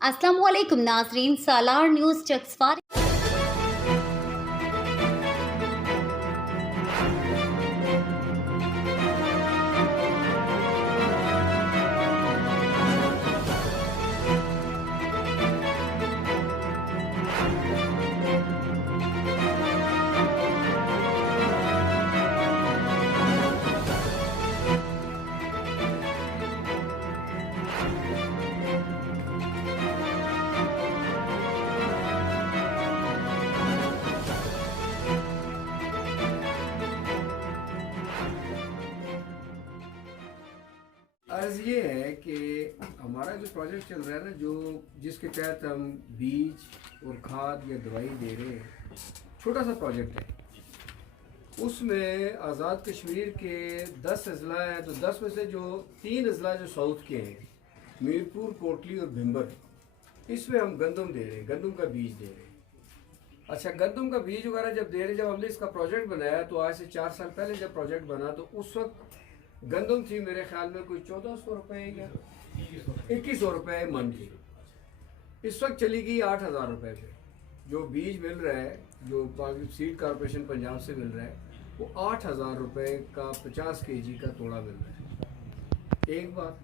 अस्सलामुअलैकुम नाज़रीन, सालार न्यूज़ चक्सवार। अर्ज़ ये है कि हमारा जो प्रोजेक्ट चल रहा है ना, जो जिसके तहत हम बीज और खाद या दवाई दे रहे हैं, छोटा सा प्रोजेक्ट है। उसमें आज़ाद कश्मीर के 10 अजला हैं, तो 10 में से जो 3 अजला जो साउथ के हैं, मीरपुर, कोटली और भिम्बर, इसमें हम गंदम दे रहे हैं, गंदम का बीज दे रहे हैं। अच्छा, गंदम का बीज वगैरह जब दे रहे, जब हमने इसका प्रोजेक्ट बनाया तो आज से 4 साल पहले जब प्रोजेक्ट बना तो उस वक्त गंदम थी मेरे ख्याल में कोई 1400 रुपये या 2100 रुपये मन की। इस वक्त चली गई 8000 रुपये पे। जो बीज मिल रहा है, जो सीड कॉर्पोरेशन पंजाब से मिल रहा है, वो 8000 रुपये का 50 kg का तोड़ा मिल रहा है। एक बात।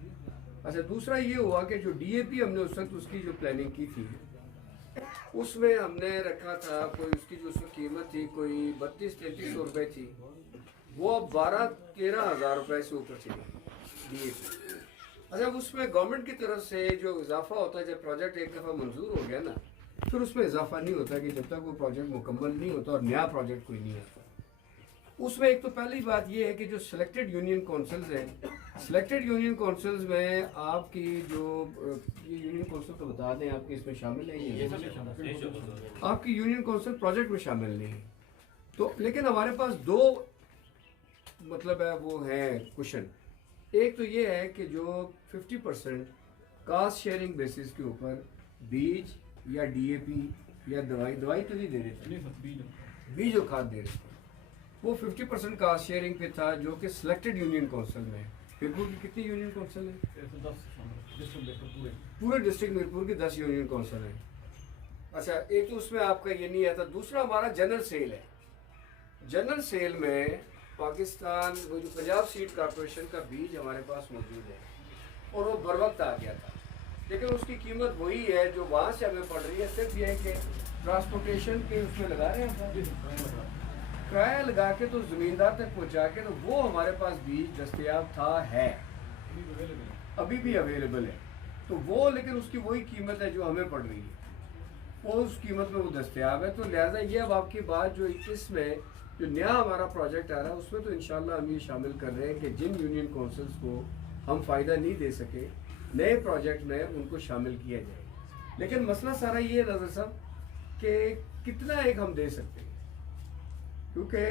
अच्छा, दूसरा ये हुआ कि जो DAP हमने उस वक्त उसकी जो प्लानिंग की थी, उसमें हमने रखा था कोई, उसकी जो उसकी कीमत थी कोई 3200-3300 रुपये थी, वो अब 12-13 हज़ार रुपये से ऊपर चली DAP। अच्छा, उसमें गवर्नमेंट की तरफ से जो इजाफा होता है, जब प्रोजेक्ट एक दफ़ा मंजूर हो गया ना, फिर उसमें इजाफा नहीं होता कि जब तक वो प्रोजेक्ट मुकम्मल नहीं होता और नया प्रोजेक्ट कोई नहीं आता। उसमें एक तो पहली बात ये है कि जो सिलेक्टेड यूनियन काउंसिल्स हैं, सिलेक्टेड यूनियन काउंसिल्स में आपकी जो ये यूनियन काउंसिल तो बता दें आपके इसमें शामिल है, ये आपकी यूनियन काउंसिल प्रोजेक्ट में शामिल नहीं है। तो लेकिन हमारे पास दो मतलब है वो है क्वेश्चन। एक तो ये है कि जो 50% कास्ट शेयरिंग बेसिस के ऊपर बीज या DAP या दवाई तो नहीं दे रहे थे, बीज और खाद दे रहे थे, वो 50% कास्ट शेयरिंग पे था, जो कि सिलेक्टेड यूनियन काउंसिल में है। मीरपुर की कितनी यूनियन काउंसिल है? पूरे डिस्ट्रिक्ट मीरपुर की 10 यूनियन काउंसिल है। अच्छा, एक तो उसमें आपका ये नहीं आता। दूसरा हमारा जनरल सेल है। जनरल सेल में पाकिस्तान, वो जो पंजाब सीड कॉर्पोरेशन का बीज हमारे पास मौजूद है और वो बर वक्त आ गया था, लेकिन उसकी कीमत वही है जो वहाँ से हमें पड़ रही है। सिर्फ ये है कि ट्रांसपोर्टेशन के उसमें लगा रहे हैं, किराया लगा के तो ज़मींदार तक पहुँचा के, तो वो हमारे पास बीज दस्तयाब था, है अभी भी अवेलेबल है। तो वो लेकिन उसकी वही कीमत है जो हमें पड़ रही है, वो उस कीमत में वो दस्तयाब है। तो लिहाजा ये अब आपकी बात जो 21 में जो नया हमारा प्रोजेक्ट आ रहा है, उसमें तो इंशाल्लाह हम ये शामिल कर रहे हैं कि जिन यूनियन काउंसिल्स को हम फ़ायदा नहीं दे सके, नए प्रोजेक्ट में उनको शामिल किया जाए। लेकिन मसला सारा ये है नज़र साहब कि कितना एक हम दे सकते हैं, क्योंकि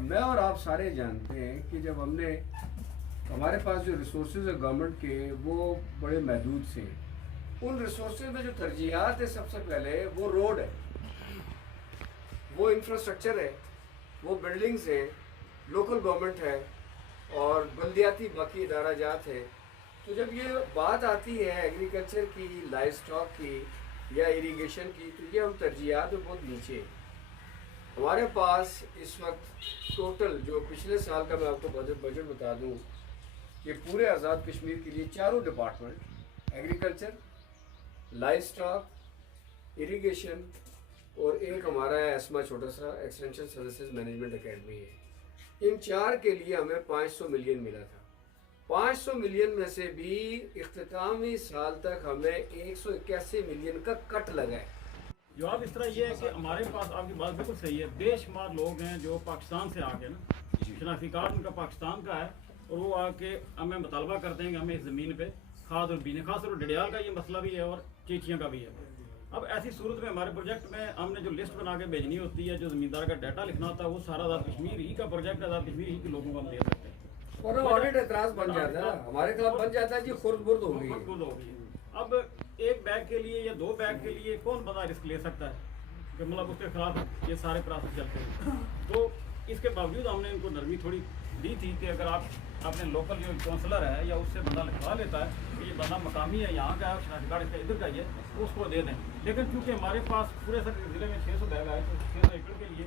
मैं और आप सारे जानते हैं कि जब हमने, हमारे पास जो रिसोर्सेज है गवर्नमेंट के, वो बड़े महदूद से। उन रिसोर्सेज में जो तरजीहात है, सबसे पहले वो रोड है, वो इंफ्रास्ट्रक्चर है, वो बिल्डिंग्स है, लोकल गवर्नमेंट है और बल्दियाती बाकी इदारा जात है। तो जब ये बात आती है एग्रीकल्चर की, लाइव स्टॉक की या इरिगेशन की, तो ये हम तरजीहात में बहुत नीचे हैं। हमारे पास इस वक्त टोटल जो पिछले साल का मैं आपको बजट बता दूं, ये पूरे आज़ाद कश्मीर के लिए चारों department, agriculture, live stock, irrigation और एक हमारा है एस्मा, छोटा सा एक्सटेंशन सर्विसेज मैनेजमेंट एकेडमी है, इन 4 के लिए हमें 500 मिलियन मिला था। 500 मिलियन में से भी इख्तितामी साल तक हमें 181 मिलियन का कट लगा है। जवाब इस तरह ये है कि हमारे पास, आपकी बात बिल्कुल सही है, बेशुमार लोग हैं जो पाकिस्तान से आके ना, शनाख्ती कार्ड उनका पाकिस्तान का है, और वो आके हमें मुतालबा करते हैं कि हमें इस ज़मीन पे खाद और बीज, खासतौर डडियाल का ये मसला भी है और चीचियाँ का भी है। अब ऐसी सूरत में हमारे प्रोजेक्ट में हमने जो लिस्ट बना के भेजनी होती है, जो ज़मींदार का डाटा लिखना होता है, वो सारा आज़ाद कश्मीर ही का प्रोजेक्ट, आज़ाद कश्मीर ही के लोगों को हम दे सकते हैं। और ऑडिट एतराज़ बन जाता है, हमारे खिलाफ बन जाता है जी, खुर्द-बुर्द हो गई। अब एक बैग के लिए या 2 बैग के लिए कौन बड़ा रिस्क ले सकता है कि मतलब उसके खिलाफ ये सारे प्रोसेस चलते हैं। तो इसके बावजूद हमने इनको नरमी थोड़ी دی تھی کہ اگر آپ اپنے لوکل جو کونسلر ہے یا اس سے بندہ لکھوا لیتا ہے کہ یہ بندہ مقامی ہے یہاں کا ہے اور شناختی کارڈ اس کا ادھر کا ہی ہے اس کو دے دیں. لیکن چونکہ ہمارے پاس پورے ضلع میں 600 بیگ آئے تو 600 ایکڑ کے لیے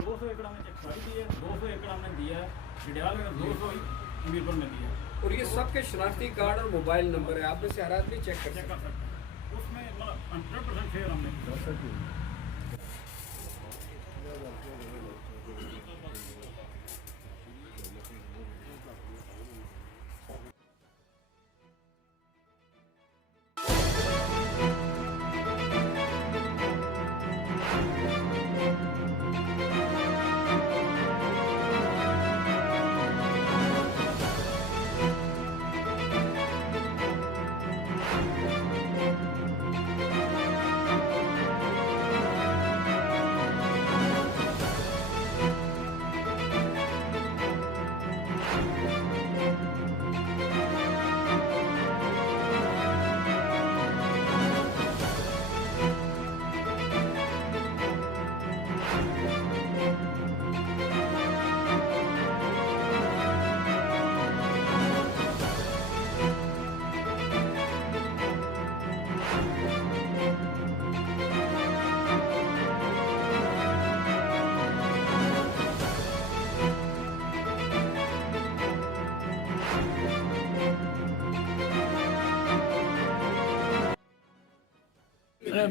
200 ایکڑ ہم نے چکساری دی ہے, 200 ایکڑ ہم نے دیا ہے گڈیال میں, 200 میرپور میں دیا ہے. اور یہ سب کے شناختی کارڈ اور موبائل نمبر ہے, آپ میں سے ہر آدمی چیک کر چیک کر سکتے ہیں. اس میں 100% شیئر ہم نے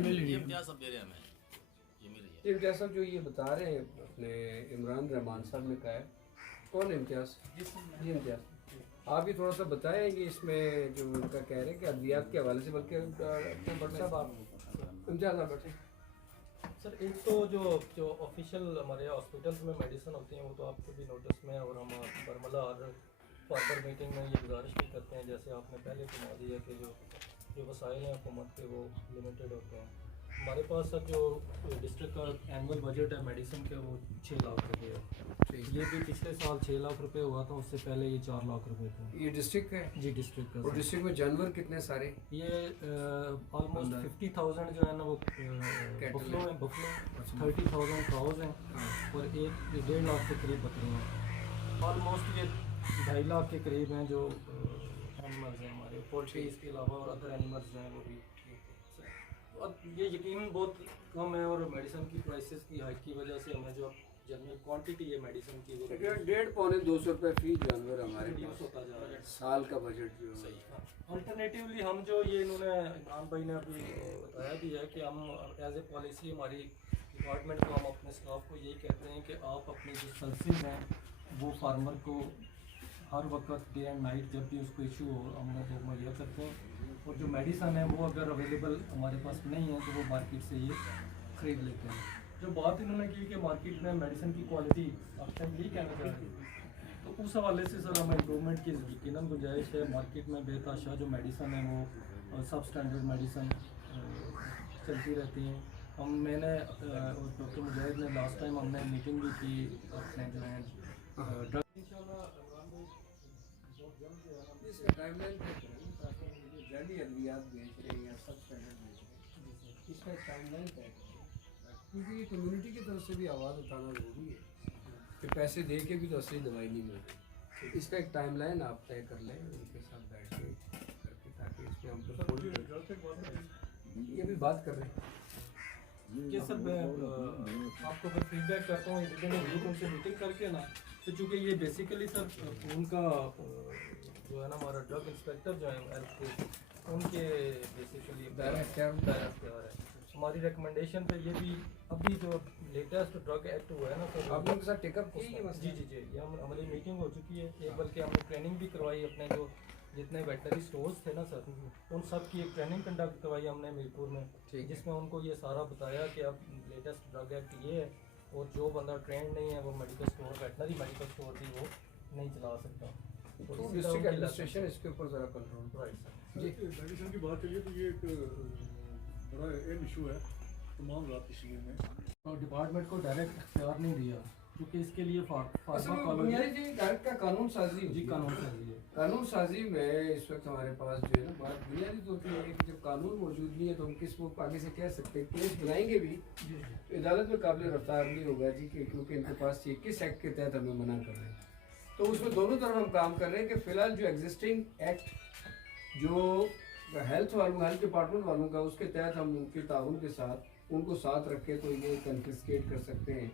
یہ امتیاز سب دے رہے ہیں ہمیں, یہ میری ہے. امتیاز صاحب جو یہ بتا رہے ہیں اپنے عمران رحمان صاحب نے کہا ہے, کون امتیاز؟ جی امتیاز, آپ بھی تھوڑا سا بتائیں گے اس میں جو ان کا کہہ رہے ہیں کہ ادویات کے حوالے سے, بلکہ بٹ صاحب آپ امتیاز آپ بیٹھیں. سر ایک تو جو آفیشیل ہمارے ہاسپٹلس میں میڈیسن ہوتی ہیں وہ تو آپ کو بھی نوٹس میں, اور ہم برملا ہر فارمر میٹنگ میں یہ گزارش بھی کرتے ہیں جیسے آپ نے پہلے سنا دیا کہ جو وسائل ہیں حکومت کے وہ لمیٹڈ ہوتے ہیں. ہمارے پاس سر جو ڈسٹرکٹ کا اینول بجٹ ہے میڈیسن کے وہ 6 لاکھ روپے ہے. یہ بھی پچھلے سال 6 لاکھ روپے ہوا تھا, اس سے پہلے یہ 4 لاکھ روپے تھا. یہ ڈسٹرکٹ ہے؟ جی ڈسٹرکٹ کا. اور ڈسٹرکٹ میں جانور کتنے سارے؟ یہ آلموسٹ 50,000 جو ہے نا وہ بفلو ہیں, بفلو 30,000 کراؤز ہیں, اور 1.5 لاکھ کے قریب بکریاں ہیں. آلموسٹ یہ 2.5 لاکھ کے قریب ہیں جو اینیملز ہیں ہمارے, پولٹری اس کے علاوہ اور ادر اینیملز جو ہیں وہ بھی. یہ یقیناً بہت کم ہے, اور میڈیسن کی پرائسز کی ہائیک کی وجہ سے ہمیں جو جنرل کوانٹٹی ہے میڈیسن کی وہ 150-200 روپے فی جانور ہمارے ریڈیوس ہوتا جا رہا ہے. سال کا بجٹ جو صحیح. الٹرنیٹیولی ہم جو یہ انہوں نے عمران بھائی نے ابھی بتایا بھی ہے کہ ہم ایز اے پالیسی ہماری ڈپارٹمنٹ کو ہم اپنے اسٹاف کو یہی کہتے ہیں کہ آپ اپنی جو سلسز ہیں وہ فارمر کو ہر وقت ڈے اینڈ نائٹ جب بھی اس کو ایشو ہو ہم وہ مہیا کرتے ہیں, اور جو میڈیسن ہے وہ اگر اویلیبل ہمارے پاس نہیں ہے تو وہ مارکیٹ سے یہ خرید لیتے ہیں. جو بات انہوں نے کی کہ مارکیٹ میں میڈیسن کی کوالٹی آپ ٹائم یہی کہنا چاہ رہے ہیں, تو اس حوالے سے سر ہمیں امپرومنٹ کی یقیناً گنجائش ہے. مارکیٹ میں بے تحاشا جو میڈیسن ہے وہ سب اسٹینڈرڈ میڈیسن چلتی رہتی ہیں. میں نے ڈاکٹر مجاہد نے لاسٹ ٹائم ہم نے میٹنگ بھی کی اپنے جو ہیں ڈرگ اس کا ٹائم لائن جعلی ادویات بیچ رہے ہیں یا سب اسٹینڈرڈ بیچ رہے ہیں, اس کا ایک ٹائم لائن طے کریں, کیونکہ یہ کمیونٹی کی طرف سے بھی آواز اٹھانا ضروری ہے کہ پیسے دے کے بھی تو اصلی دوائی نہیں مل رہی. اس کا ایک ٹائم لائن آپ طے کر لیں ان کے ساتھ بیٹھ کے کر کے, تاکہ اس پہ ہم یہ بھی بات کر رہے ہیں. یہ سر میں آپ کو فیڈ بیک کرتا ہوں ان سے میٹنگ کر کے نا, تو چونکہ یہ بیسیکلی سر ان کا جو ہے نا ہمارا ڈرگ انسپیکٹر جو ہے ہیلتھ کے, ان کے بیسیکلی دائرہ اختیار ہے. ہماری ریکمنڈیشن پہ یہ بھی ابھی جو لیٹسٹ ڈرگ ایکٹ ہوا ہے نا سر, آپ لوگوں کے ساتھ ٹیک اپ کی ہے؟ جی جی جی, یہ ہماری میٹنگ ہو چکی ہے, بلکہ ہم نے ٹریننگ بھی کروائی اپنے جو جتنے ویٹنری اسٹورز تھے نا سر, ان سب کی ایک ٹریننگ کنڈکٹ کروائی ہم نے میرپور میں, جس میں ان کو یہ سارا بتایا کہ اب لیٹسٹ ڈرگ ایکٹ یہ ہے, اور جو بندہ ٹرینڈ نہیں ہے وہ medical store veterinary medical store بھی وہ نہیں چلا سکتا. ڈسٹرکٹ ایڈمنسٹریشن اس کے اوپر ذرا کنٹرول. Right sir. جی میڈیسن کی بات کریے تو یہ ایک بڑا اہم ایشو ہے تمام رات کشمیر میں. اور ڈپارٹمنٹ کو ڈائریکٹ اختیار نہیں دیا کیونکہ اس کے لیے ڈائریکٹ کا قانون سازی جی قانون سازی ہے. قانون سازی میں اس وقت ہمارے پاس جو ہے نا بات بنیادی طور پہ ہے کہ جب قانون موجود نہیں ہے تو ہم کس کو آگے سے کہہ سکتے ہیں, کیس بلائیں گے بھی عدالت میں قابل رفتار نہیں ہوگا جی, کہ کیونکہ ان کے پاس یہ کس ایکٹ کے تحت ہمیں منع کر رہے ہیں. तो उसमें दोनों तरफ हम काम कर रहे हैं कि फ़िलहाल जो एग्जिस्टिंग एक्ट जो हेल्थ डिपार्टमेंट वालों का, उसके तहत हम उनके ताउन के साथ उनको साथ रख के तो ये कन्फिस्केट कर सकते हैं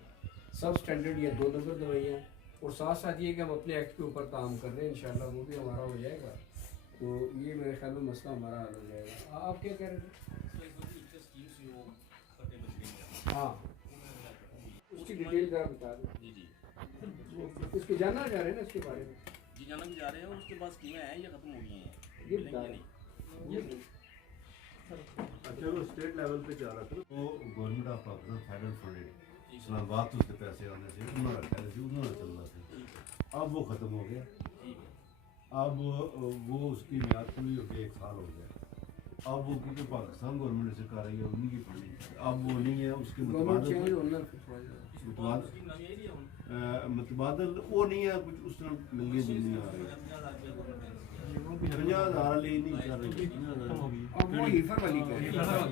सब स्टैंडर्ड या 2 नंबर दवाइयाँ, और साथ साथ ये कि हम अपने एक्ट के ऊपर काम कर रहे हैं, इंशाल्लाह वो भी हमारा हो जाएगा। तो ये मेरे ख्याल में मसला हमारा हल हो जाएगा। आप क्या कह रहे थे? हाँ, उसकी डिटेल का बता दें। जी जी इसको जानना चाह रहे हैं ना इसके बारे में? जी जानना भी जा रहे हैं, और उसके बाद स्कीमें हैं ये खत्म हो गई हैं, ये मिलेंगी बता नहीं। अच्छा वो स्टेट लेवल पे जा रहा था वो government of Pakistan federal funded Islamabad तो उसके पैसे आने से उन्होंने रखा थे, उन्होंने चलना था। अब वो ख़त्म हो गया, अब वो उसकी मियाद पूरी हो गई, 1 साल हो गया। अब वो क्योंकि पाकिस्तान गवर्नमेंट से कर रही है उन्हीं की फंडिंग, अब वो नहीं है उसके मुतबादल वो नहीं है कुछ उस तरह मिलनी जुलनी आ रही है। 50,000 ले नहीं कर रही। अब वो ईफर वाली कह रहे हैं।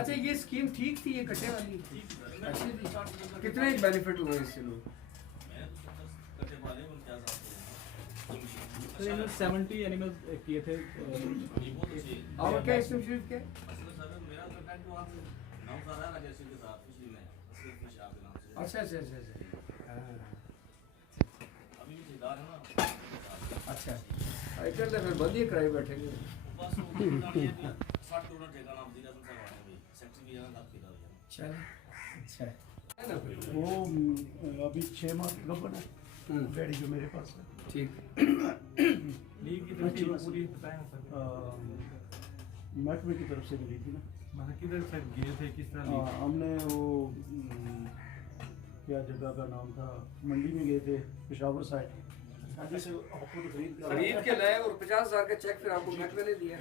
अच्छा ये स्कीम ठीक थी, ये कटे वाली अच्छी थी? कितने बेनिफिट हुए इससे लोग? तो इन्होंने 70 एनिमल्स किए थे। और क्या इसमें सिर्फ क्या? अच्छा अच्छा अच्छा अच्छा अच्छा इधर तो फिर बंद ही कराए बैठे हैं। चल अच्छा है ना फिर? वो अभी 6 माह गबन है बेड़ी जो मेरे पास है। ठीक लीग की तरफ से पूरी बताएं सर, महकमे की तरफ से मिली थी ना। मतलब किधर से गए थे, किस तरह लीग? हमने वो क्या जगह का नाम था, मंडी में गए थे, पेशावर साइड से आपको तो खरीद के लाए और 50,000 का चेक फिर आपको महकमे ने दिया।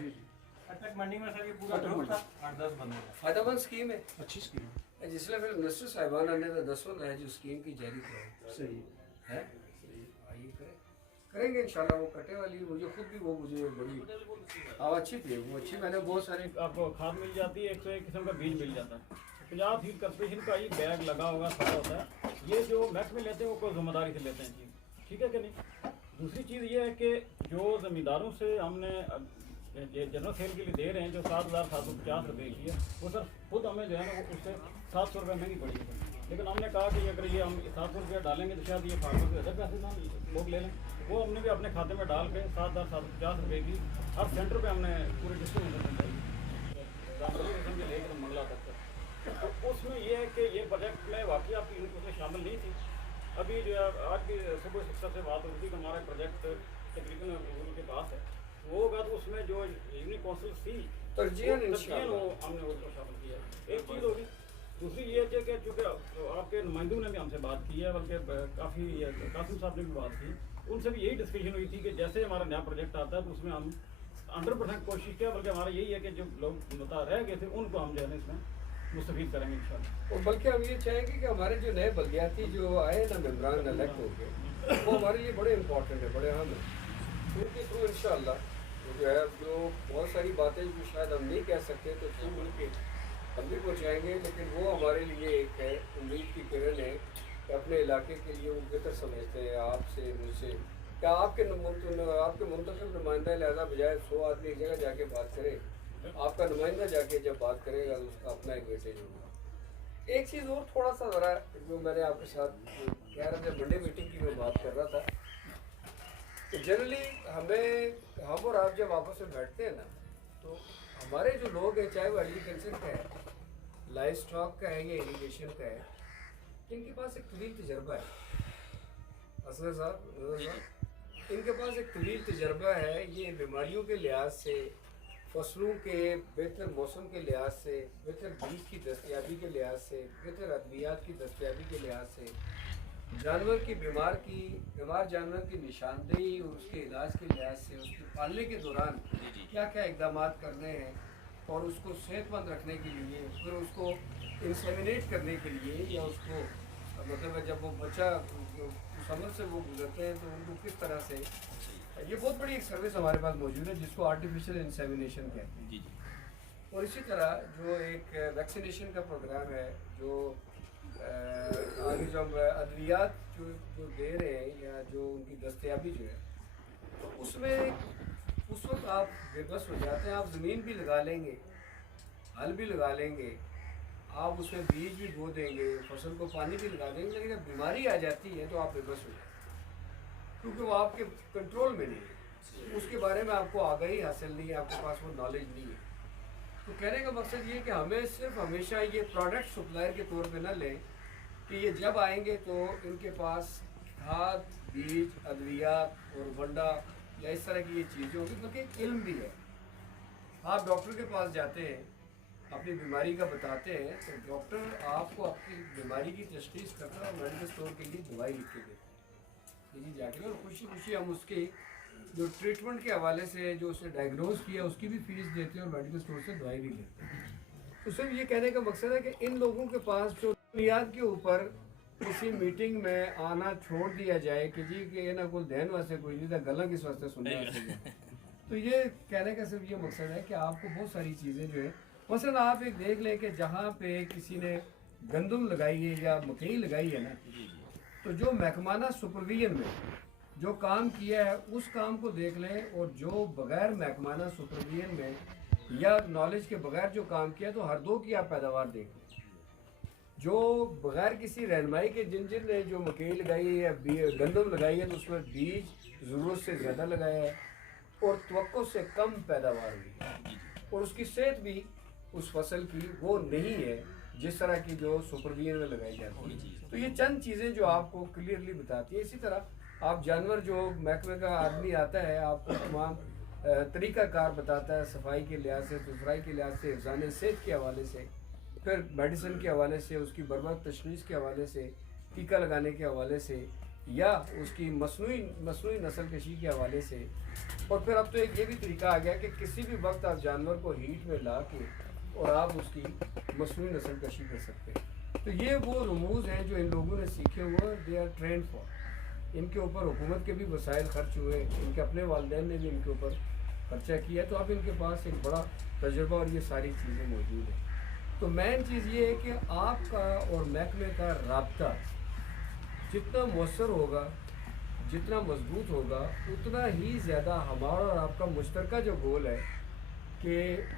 अटक मंडी में सर ये पूरा ग्रुप था, 8-10 बंदे थे। फायदेमंद स्कीम है, अच्छी स्कीम है। जिसलिए फिर मिनिस्टर साहिबान ने तो 10 है जो स्कीम की जारी कराई सही है। आइए करेंगे इंशाल्लाह। वो कटे वाली मुझे खुद भी वो मुझे बड़ी अच्छी थी, वो अच्छी। मैंने बहुत सारे आपको खाद मिल जाती है, 101 किस्म का बीज मिल जाता है, 50 कॉर्पोरेशन का ही बैग लगा होगा सारा होता है। ये जो महकमे लेते हैं वो कोई जिम्मेदारी से लेते हैं चीज़, ठीक है कि नहीं? दूसरी चीज़ ये है कि जो ज़मींदारों से हमने जनरल सेल के लिए दे रहे हैं जो 7,750 रुपये की है, वो सर खुद हमें जो है ना वो उससे 700 रुपये महंगी पड़ेगी। लेकिन हमने कहा कि अगर ये हम 700 रुपये डालेंगे तो शायद ये फार्मर के अदर पैसे ना लोग ले लें। वो हमने भी अपने खाते में डाल के 7,750 रुपये की हर सेंटर पे हमने पूरे डिस्ट्रिक्ट में चाहिए लेकर मंगला तक। तो उसमें ये है कि ये बजट में वाकई आपकी यूनिट उसमें शामिल नहीं थी। अभी जो है आज की सुबह शिक्षा से बात होती कि हमारा प्रोजेक्ट तकरीबन उनके पास है, वो होगा तो उसमें जो यूनिट काउंसिल थी तरजीहन वो हमने उसको शामिल किया। एक चीज़ होगी। दूसरी ये है कि चूँकि आपके नुमाइंदों ने भी हमसे बात की है, बल्कि काफ़ी कासिम साहब ने भी बात की, उनसे भी यही डिस्कशन हुई थी कि जैसे हमारा नया प्रोजेक्ट आता है तो उसमें हम 100% कोशिश किया, बल्कि हमारा यही है कि जो लोग बता रह गए थे उनको हम जो है इसमें मुस्तफीद करेंगे इंशाल्लाह। और बल्कि हम ये चाहेंगे कि हमारे जो नए बल्दियाती जो आए ना मेम्बरान इलेक्ट हो गए, वो हमारे लिए बड़े इंपॉर्टेंट है, बड़े अहम है। उनके थ्रू इंशाल्लाह जो है जो बहुत सारी बातें जो शायद हम नहीं कह सकते तो थ्रू उनके हम भी पहुँचाएँगे, लेकिन वो हमारे लिए एक है उम्मीद की किरण है कि अपने इलाके के लिए वो बेहतर समझते हैं आपसे मुझसे। क्या आपके मुंतखब नुमाइंदा लिहाजा बजाय 100 आदमी एक जगह जाके बात करे, आपका नुमाइंदा जाके जब बात करेगा तो उसका अपना एक वेटेज होगा। एक चीज़ और थोड़ा सा ज़रा जो मैंने आपके साथ कह रहा था, मंडे मीटिंग की मैं बात कर रहा था कि जनरली हम और आप जब आपस में बैठते हैं ना तो हमारे जो लोग हैं, चाहे वो एग्रीकल्चर का है, लाइव स्टॉक का है या इरीगेशन का है, इनके पास एक तवील तजर्बा है। असगर साहब इनके पास एक तवील तजर्बा है। ये बीमारियों के लिहाज से, फसलों के बेहतर मौसम के लिहाज से, बेहतर बीज की दस्तयाबी के लिहाज से, बेहतर अद्वियात की दस्तयाबी के लिहाज से, जानवर की बीमार जानवर की निशानदेही और उसके इलाज के लिहाज से, उसके पालने के दौरान क्या क्या इकदाम करने हैं और उसको सेहतमंद रखने के लिए, फिर उसको इंसेमिनेट करने के लिए या उसको मतलब जब वो बच्चा उस अमल से वो गुजरते हैं तो उनको किस तरह से, ये बहुत बड़ी एक सर्विस हमारे पास मौजूद है जिसको आर्टिफिशियल इंसेमिनेशन कहते हैं। और इसी तरह जो एक वैक्सीनेशन का प्रोग्राम है जो आगे जो हम अद्वियात जो दे रहे हैं या जो उनकी दस्तयाबी जो है उसमें उस वक्त आप बेबस हो जाते हैं। आप ज़मीन भी लगा लेंगे, हल भी लगा लेंगे, आप उसमें बीज भी बो देंगे, फसल को पानी भी लगा देंगे, लेकिन जब बीमारी आ जाती है तो आप बेबस हो जाते हैं, क्योंकि वो आपके कंट्रोल में नहीं है, उसके बारे में आपको आगाही हासिल नहीं है, आपके पास वो नॉलेज नहीं है। तो कहने का मकसद ये कि हमें सिर्फ हमेशा ये प्रोडक्ट सप्लायर के तौर पे ना लें कि ये जब आएंगे तो इनके पास खाद, बीज, अद्वियात और वंडा या इस तरह की ये चीज़ें होंगी, बल्कि एक इल्म भी है। आप डॉक्टर के पास जाते हैं, अपनी बीमारी का बताते हैं, तो डॉक्टर आपको आपकी बीमारी की तशख़ीस करता है और मेडिकल स्टोर के लिए दवाई लिख के देता है। जी जाके और खुशी खुशी हम उसके जो ट्रीटमेंट के हवाले से जो उसने डायग्नोज किया उसकी भी फीस देते हैं और मेडिकल स्टोर से दवाई भी लेते हैं। तो सिर्फ ये कहने का मकसद है कि इन लोगों के पास जो बुनियाद के ऊपर किसी मीटिंग में आना छोड़ दिया जाए कि जी कि ये ना कोई दैन वास्ते कोई नहीं था, गला किस वास्ते सुनने वास्ते। तो ये कहने का सिर्फ ये मकसद है कि आपको बहुत सारी चीज़ें जो है, मसलन आप एक देख लें कि जहाँ पे किसी ने गंदम लगाई है या मकई लगाई है ना, तो जो महकमाना सुपरविजन में जो काम किया है उस काम को देख लें, और जो बगैर महकमाना सुपरविजन में या नॉलेज के बगैर जो काम किया, तो हर दो की आप पैदावार देख लें। जो बगैर किसी रहनुमाई के जिन ने जो मकई लगाई है या गंदम लगाई है, तो उसमें बीज ज़रूरत से ज़्यादा लगाया है और तवक्को से कम पैदावार हुई है, और उसकी सेहत भी उस फसल की वो नहीं है जिस तरह की जो सुपरविजन में लगाई जाती है। तो ये चंद चीज़ें जो आपको क्लियरली बताती है। इसी तरह आप जानवर जो महकमे का आदमी आता है, आपको तमाम तरीक़ाकार बताता है, सफाई के लिहाज से, सुथराई के लिहाज से, हिफ़्ज़ान सेहत के हवाले से, फिर मेडिसिन के हवाले से, उसकी बर्बाद तशख़ीस के हवाले से, टीका लगाने के हवाले से, या उसकी मसनूई नस्ल कशी के हवाले से। और फिर अब तो एक ये भी तरीका आ गया कि किसी भी वक्त आप जानवर को हीट में ला के और आप उसकी मसनूई नस्ल कशी कर सकते हैं। तो ये वो रमूज़ हैं जो इन लोगों ने सीखे हुए, दे आर ट्रेंड फॉर। इनके ऊपर हुकूमत के भी वसाइल खर्च हुए, इनके अपने वालिदैन ने भी इनके ऊपर खर्चा किया, तो अब इनके पास एक बड़ा तजुर्बा और ये सारी चीज़ें मौजूद हैं। तो मेन चीज़ ये है कि आपका और महकमे का राब्ता जितना मौसर होगा, जितना मजबूत होगा, उतना ही ज़्यादा हमारा और आपका मुश्तरका जो गोल है कि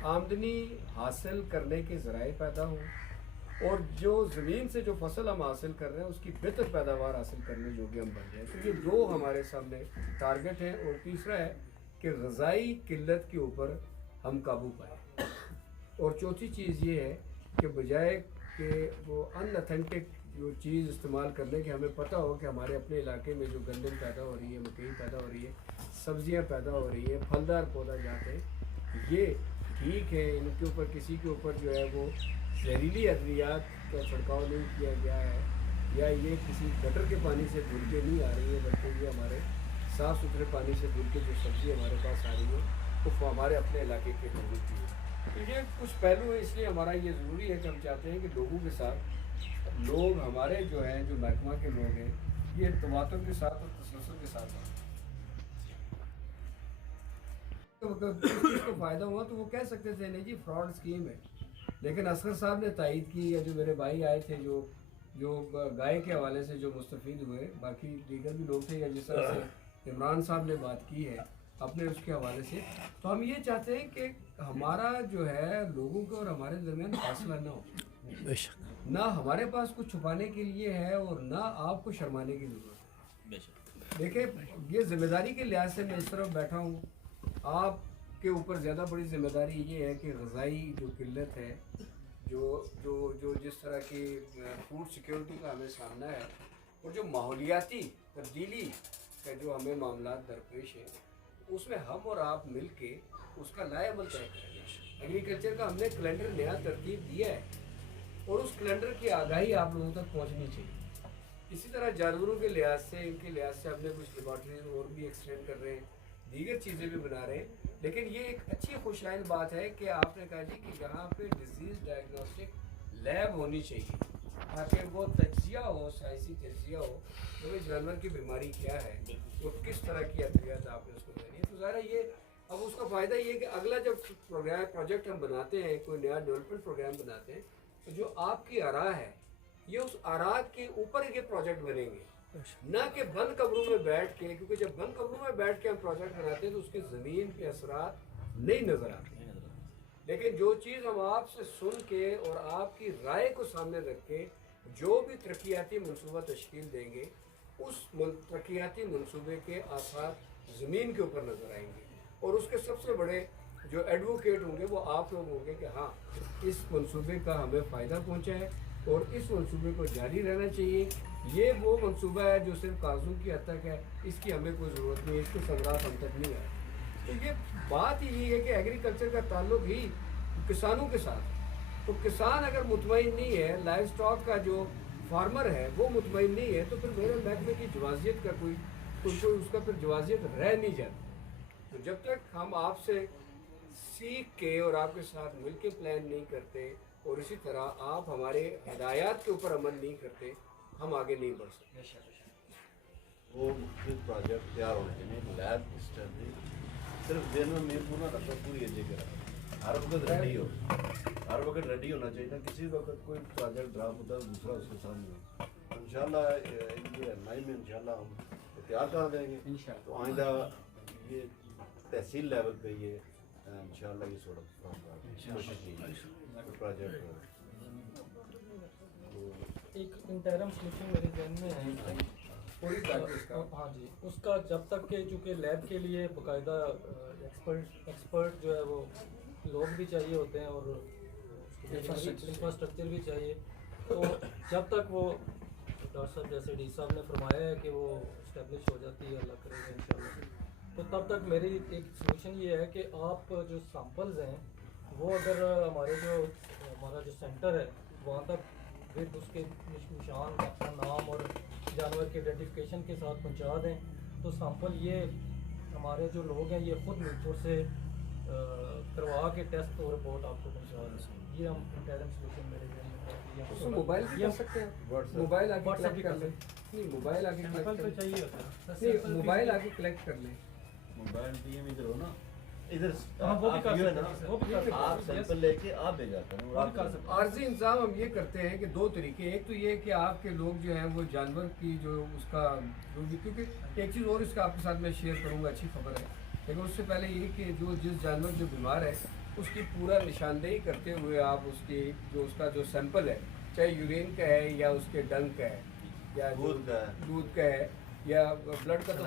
आमदनी हासिल करने के ज़राए पैदा हों, और जो ज़मीन से जो फसल हम हासिल कर रहे हैं उसकी बेहतर पैदावार हासिल करने योग्य हम बन जाए। तो ये दो हमारे सामने टारगेट हैं। और तीसरा है कि ग़िज़ाई किल्लत के ऊपर हम काबू पाएँ। और चौथी चीज़ ये है कि बजाय कि वो अनऑथेंटिक जो चीज़ इस्तेमाल करने के, हमें पता हो कि हमारे अपने इलाके में जो गंदम पैदा हो रही है, मकई पैदा हो रही है, सब्ज़ियाँ पैदा हो रही है, फलदार पौधा जाते हैं, ये ठीक है, इनके ऊपर किसी के ऊपर जो है वो जहरीली अद्वियात का छिड़काव नहीं किया गया है, या ये किसी गटर के पानी से धुल के नहीं आ रही है, बल्कि ये हमारे साफ़ सुथरे पानी से धुल के जो सब्ज़ी हमारे पास आ रही है वो हमारे अपने इलाके के लोगों की है। तो ये कुछ पहलू है, इसलिए हमारा ये ज़रूरी है कि हम चाहते हैं कि लोगों के साथ लोग हमारे जो हैं, जो महकमा के लोग हैं, ये तवातुर के साथ और तसलसल के साथ हैं। तो किसको फ़ायदा हुआ तो वो कह सकते थे नहीं जी फ्रॉड स्कीम है, लेकिन असगर साहब ने तायद की, या जो मेरे भाई आए थे जो गाय के हवाले से जो मुस्तफ़ीद हुए, बाकी दीगर भी लोग थे, या जिस तरह से इमरान साहब ने बात की है अपने उसके हवाले से। तो हम ये चाहते हैं कि हमारा जो है लोगों के और हमारे दरमियान फासला ना हो, ना हमारे पास कुछ छुपाने के लिए है और ना आपको शर्माने की ज़रूरत है। देखिए, ये ज़िम्मेदारी के लिहाज से मैं इस तरफ बैठा हूँ, आपके ऊपर ज़्यादा बड़ी ज़िम्मेदारी ये है कि ग़िज़ाई जो किल्लत है, जो जिस तरह की फूड सिक्योरिटी का हमें सामना है, और जो माहौलियाती तब्दीली का जो हमें मामला दरपेश है, उसमें हम और आप मिल के उसका लाएअमल तय करें। एग्रीकल्चर का हमने कैलेंडर नया तरतीब दिया है, और उस कैलेंडर की आगाही आप लोगों तक पहुंचनी चाहिए। इसी तरह जानवरों के लिहाज से, इनके लिहाज से हमने कुछ लेबॉर्ट्रीज और भी एक्सटेंड कर रहे हैं, दीगर चीज़ें भी बना रहे हैं। लेकिन ये एक अच्छी खुशहाल बात है कि आपने कहा जी कि यहाँ पे डिजीज़ डायग्नोस्टिक लैब होनी चाहिए, ताकि वो तजिया हो, साइंसी तजिया हो तो इस जानवर की बीमारी क्या है और किस तरह की अद्वियात आपने उसको देनी है। तो ज़ाहिर है ये अब उसका फ़ायदा ये है कि अगला जब प्रोजेक्ट हम बनाते हैं, कोई नया डेवलपमेंट प्रोग्राम बनाते हैं, तो जो आपकी आरा है ये उस आराग के ऊपर के प्रोजेक्ट बनेंगे, ना कि बंद कमरों में बैठ के, क्योंकि जब बंद कमरों में बैठ के हम प्रोजेक्ट बनाते हैं तो उसके ज़मीन के असरात नहीं नज़र आते। लेकिन जो चीज़ हम आपसे सुन के और आपकी राय को सामने रख के जो भी तरक्याती मनसूबा तश्कील देंगे, उस तरक्याती मनसूबे के आसार ज़मीन के ऊपर नज़र आएंगे, और उसके सबसे बड़े जो एडवोकेट होंगे वो आप लोग होंगे कि हाँ, इस मनसूबे का हमें फ़ायदा पहुँचा है और इस मनसूबे को जारी रहना चाहिए। ये वो मनसूबा है जो सिर्फ कागज़ों की हद तक है, इसकी हमें कोई ज़रूरत नहीं है, इसके संग्राफ हम तक नहीं आए। तो ये बात यही है कि एग्रीकल्चर का ताल्लुक ही किसानों के साथ, तो किसान अगर मुतमईन नहीं है, लाइव स्टॉक का जो फार्मर है वो मुतमईन नहीं है, तो फिर मेरे महकमे की जवाजियत का कोई उसका फिर जवाजियत रह नहीं जाती। तो जब तक हम आपसे सीख के और आपके साथ मिल के प्लान नहीं करते और इसी तरह आप हमारे हिदायत के ऊपर अमल नहीं करते, हम आगे नहीं बढ़ सकते। वो मुख्तलिफ प्रोजेक्ट तैयार होने चाहिए, लैब स्टडी सिर्फ दिन में मीरपुर ना रखो, पूरी एजे के रखो, हर वक्त रेडी हो, हर वक्त रेडी होना चाहिए ना, किसी वक्त कोई प्रोजेक्ट ड्राप होता है दूसरा उसके सामने हो। इंशाल्लाह ये नाई में इंशाल्लाह हम तैयार कर देंगे, तो आइंदा ये तहसील लेवल पे ये इंशाल्लाह ये सड़क कोशिश की प्रोजेक्ट। एक इंटरम सोल्यूशन मेरे जहन में है पूरी ताकि इसका हाँ जी, उसका जब तक के चूँकि लैब के लिए बाकायदा एक्सपर्ट जो है वो लोग भी चाहिए होते हैं और इंफ्रास्ट्रक्चर भी चाहिए, तो जब तक वो डॉक्टर साहब जैसे डी साहब ने फरमाया है कि वो इस्टेब्लिश हो जाती है, अल्लाह करेगा इंशाल्लाह, तो तब तक मेरी एक सोल्यूशन ये है कि आप जो सैम्पल्स हैं वो अगर हमारा जो सेंटर है वहाँ तक विद उसके निशान, अपना नाम और जानवर के आइडेंटिफिकेशन के साथ पहुँचा दें, तो सैंपल ये हमारे जो लोग हैं ये खुद मीरपुर से करवा के टेस्ट और रिपोर्ट आपको पहुँचा दें। ये हम इंटरम सोल्यूशन मेरे जहन उसको मोबाइल भी कर सकते हैं, मोबाइल आके कलेक्ट कर लें, नहीं मोबाइल आके कलेक्ट तो कर चाहिए होता है, नहीं मोबाइल आके कलेक्ट कर लें। मोबाइल पीएम इधर हो ना, इधर हाँ, वो भी आप कर ये सकते ना, हैं, वो भी कर सकते हैं। आप सैंपल लेके आप भेजा करें, वो भी कर सकते हैं। आर्जी इंतजाम हम ये करते हैं कि दो तरीके, एक तो ये कि आपके लोग जो हैं वो जानवर की जो उसका जो भी, क्योंकि एक चीज़ और इसका आपके साथ मैं शेयर करूँगा, अच्छी खबर है, लेकिन उससे पहले ये कि जो जिस जानवर जो बीमार है उसकी पूरा निशानदेही करते हुए आप उसकी जो उसका जो सैंपल है, चाहे यूरिन का है या उसके डंग का है या दूध का है या ब्लड का, तो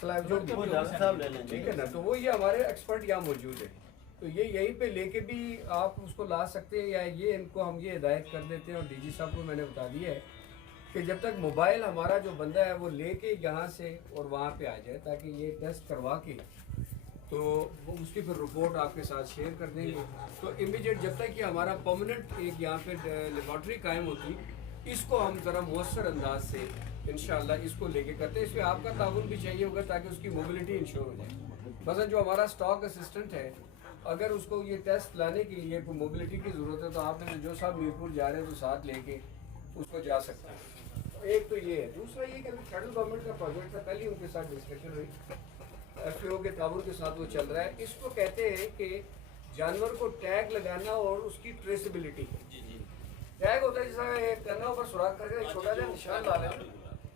स्लाइव जो भी वो डॉक्टर साहब ले लेंगे, ठीक है ना, तो वो ये हमारे एक्सपर्ट यहाँ मौजूद है, तो ये यहीं पे लेके भी आप उसको ला सकते हैं, या ये इनको हम ये हिदायत कर देते हैं, और डीजी साहब को मैंने बता दिया है कि जब तक मोबाइल हमारा जो बंदा है वो लेके यहाँ से और वहाँ पे आ जाए, ताकि ये टेस्ट करवा के तो वो उसकी फिर रिपोर्ट आपके साथ शेयर कर देंगे। तो इमीडिएट जब तक कि हमारा परमानेंट एक यहाँ पे लेबॉर्ट्री कायम होती, इसको हम ज़रा मौसर अंदाज से इंशाल्लाह इसको लेके करते हैं। इसमें आपका ताउन भी चाहिए होगा ताकि उसकी मोबिलिटी इंश्योर हो जाए। मतलब जो हमारा स्टॉक असिस्टेंट है, अगर उसको ये टेस्ट लाने के लिए कोई मोबिलिटी की ज़रूरत है तो आप में जो साहब मीरपुर जा रहे हैं तो साथ लेके उसको जा सकते हैं। एक तो ये है, दूसरा ये कि अभी फेडरल गवर्नमेंट का प्रोजेक्ट था, पहले उनके साथ डिस्कशन हुई, FAO के ताउन के साथ वो चल रहा है। इसको कहते हैं कि जानवर को टैग लगाना और उसकी ट्रेसिबिलिटी। टैग होता है जैसा कन्नों पर सुराख करके एक छोटा सा निशान डाले,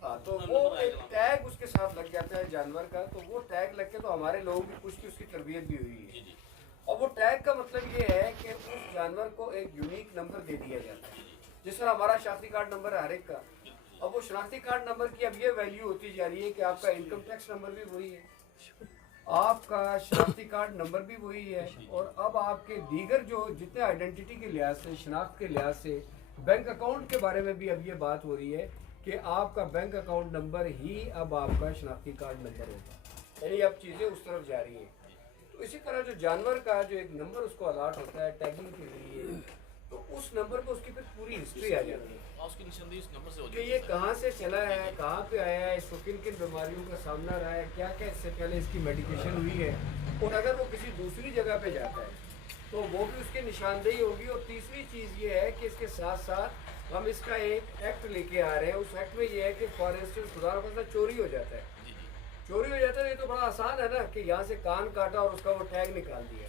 हाँ, तो वो एक टैग उसके साथ लग जाता है जानवर का, तो वो टैग लग के तो हमारे लोगों की कुछ की उसकी तरबियत भी हुई है। और वो टैग का मतलब ये है कि उस जानवर को एक यूनिक नंबर दे दिया जाता है, जिस तरह हमारा शनाख्ती कार्ड नंबर है हर एक का। अब वो शनाख्ती कार्ड नंबर की अब ये वैल्यू होती जा रही है कि आपका इनकम टैक्स नंबर भी वही है, आपका शनाख्ती कार्ड नंबर भी वही है, और अब आपके दीगर जो जितने आइडेंटिटी के लिहाज से, शनाख्त के लिहाज से, बैंक अकाउंट के बारे में भी अब ये बात हो रही है कि आपका बैंक अकाउंट नंबर ही अब आपका शनाख्ती कार्ड नंबर होगा। यानी अब चीज़ें उस तरफ जा रही हैं। तो इसी तरह जो जानवर का जो एक नंबर उसको अलाट होता है टैगिंग के लिए, तो उस नंबर पर उसकी फिर पूरी हिस्ट्री आ जाती है उसकी निशानदेही इस नंबर से हो कि ये कहाँ से चला है, कहाँ पे आया है, इसको किन किन बीमारियों का सामना रहा है, क्या क्या इससे पहले इसकी मेडिकेशन हुई है, और अगर वो किसी दूसरी जगह पे जाता है तो वो भी उसकी निशानदेही होगी। और तीसरी चीज़ ये है कि इसके साथ साथ हम इसका एक एक्ट लेके आ रहे हैं। उस एक्ट में ये है कि फॉर इंस्टेंस खुदा न खास्ता चोरी हो जाता है, चोरी हो जाता है, ये तो बड़ा आसान है ना कि यहाँ से कान काटा और उसका वो टैग निकाल दिया।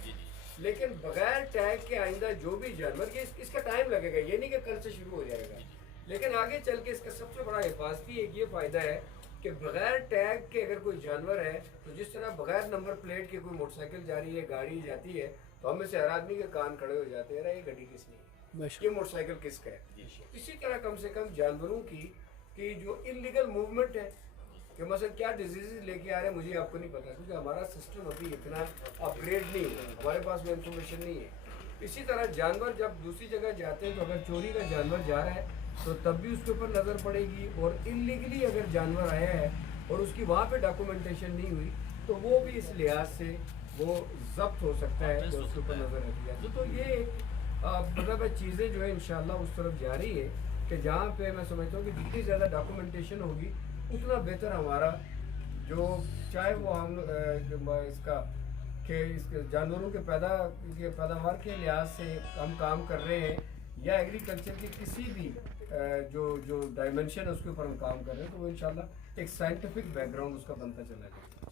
لیکن بغیر ٹیگ کے آئندہ جو بھی جانور، یہ اس کا ٹائم لگے گا، یہ نہیں کہ کل سے شروع ہو جائے گا، لیکن آگے چل کے اس کا سب سے بڑا حفاظتی ایک یہ فائدہ ہے کہ بغیر ٹیگ کے اگر کوئی جانور ہے تو جس طرح بغیر نمبر پلیٹ کے کوئی موٹر سائیکل جا رہی ہے، گاڑی جاتی ہے، تو ہم میں سے ہر آدمی کے کان کھڑے ہو جاتے ہیں، یہ گاڑی کس کی ہے، یہ موٹر سائیکل کس کا ہے۔ اسی طرح کم سے کم جانوروں کی جو انلیگل موومنٹ ہے، کہ مثلا کیا ڈیزیزز لے کے آ رہے ہیں مجھے آپ کو نہیں پتا، کیونکہ ہمارا سسٹم ابھی اتنا اپ گریڈ نہیں ہے، ہمارے پاس وہ انفارمیشن نہیں ہے۔ اسی طرح جانور جب دوسری جگہ جاتے ہیں تو اگر چوری کا جانور جا رہا ہے تو تب بھی اس کے اوپر نظر پڑے گی، اور انلیگلی اگر جانور آیا ہے اور اس کی وہاں پہ ڈاکومنٹیشن نہیں ہوئی تو وہ بھی اس لحاظ سے وہ ضبط ہو سکتا ہے، تو اس کے اوپر نظر رکھی جاتی ہے۔ تو یہ مطلب چیزیں جو ہے انشاءاللہ اس طرف جاری ہے کہ جہاں پہ میں سمجھتا ہوں کہ جتنی زیادہ ڈاکومنٹیشن ہوگی اتنا بہتر ہمارا جو چاہے وہ ہم اس کا کہ اس کے جانوروں کے پیداوار کے لحاظ سے ہم کام کر رہے ہیں یا ایگریکلچر کی کسی بھی جو ڈائمنشن ہے اس کے اوپر ہم کام کر رہے ہیں، تو وہ انشاءاللہ ایک سائنٹیفک بیک گراؤنڈ اس کا بنتا چلا جائے۔